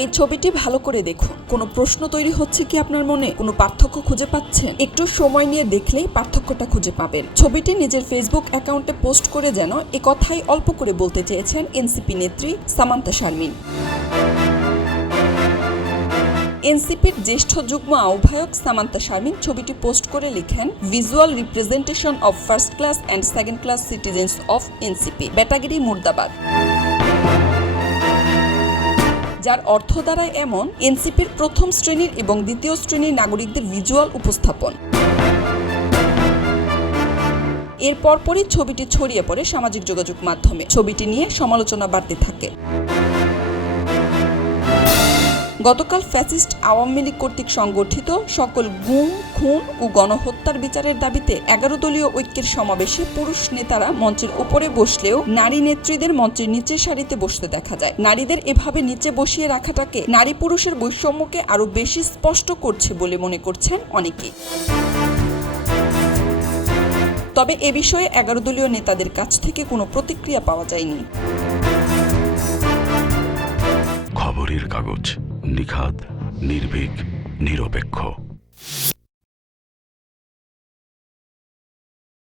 এই ছবিটি ভালো করে দেখুন। কোনো প্রশ্ন তৈরি হচ্ছে কি আপনার মনে? কোনো পার্থক্য খুঁজে পাচ্ছেন? একটু সময় নিয়ে দেখলেই পার্থক্যটা খুঁজে পাবেন। ছবিটি নিজের ফেসবুক অ্যাকাউন্টে পোস্ট করে যেন এ কথাই অল্প করে বলতে চেয়েছেন এনসিপি নেত্রী সামান্তা শারমিন। এনসিপির জ্যেষ্ঠ যুগ্ম আহ্বায়ক সামান্তা শারমিন ছবিটি পোস্ট করে লিখেন, visual representation of first class and second class citizens of NCP, ব্যাটাগিরি মুর্দাবাদ। যার অর্থ দাঁড়ায় এমন, এনসিপির প্রথম শ্রেণীর এবং দ্বিতীয় শ্রেণীর নাগরিকদের ভিজুয়াল উপস্থাপন। এর পরপরই ছবিটি ছড়িয়ে পড়ে সামাজিক যোগাযোগ মাধ্যমে। ছবিটি নিয়ে সমালোচনা বাড়তে থাকে। গতকাল ফ্যাসিস্ট আওয়ামী লীগ কর্তৃক সংগঠিত সকল গুম, খুন ও গণহত্যার বিচারের দাবিতে 11 দলীয় ঐক্যের সমাবেশে পুরুষ নেতারা মঞ্চের উপরে বসলেও নারী নেত্রীদের মঞ্চের নিচের সারিতে বসতে দেখা যায়। নারীদের এভাবে নিচে বসিয়ে রাখাটাকে নারী পুরুষের বৈষম্যকে আরও বেশি স্পষ্ট করছে বলে মনে করছেন অনেকেই। তবে এ বিষয়ে 11 দলীয় নেতাদের কাছ থেকে কোনো প্রতিক্রিয়া পাওয়া যায়নি। খবরের কাগজ, নিখাদ, নির্ভীক, নিরপেক্ষ।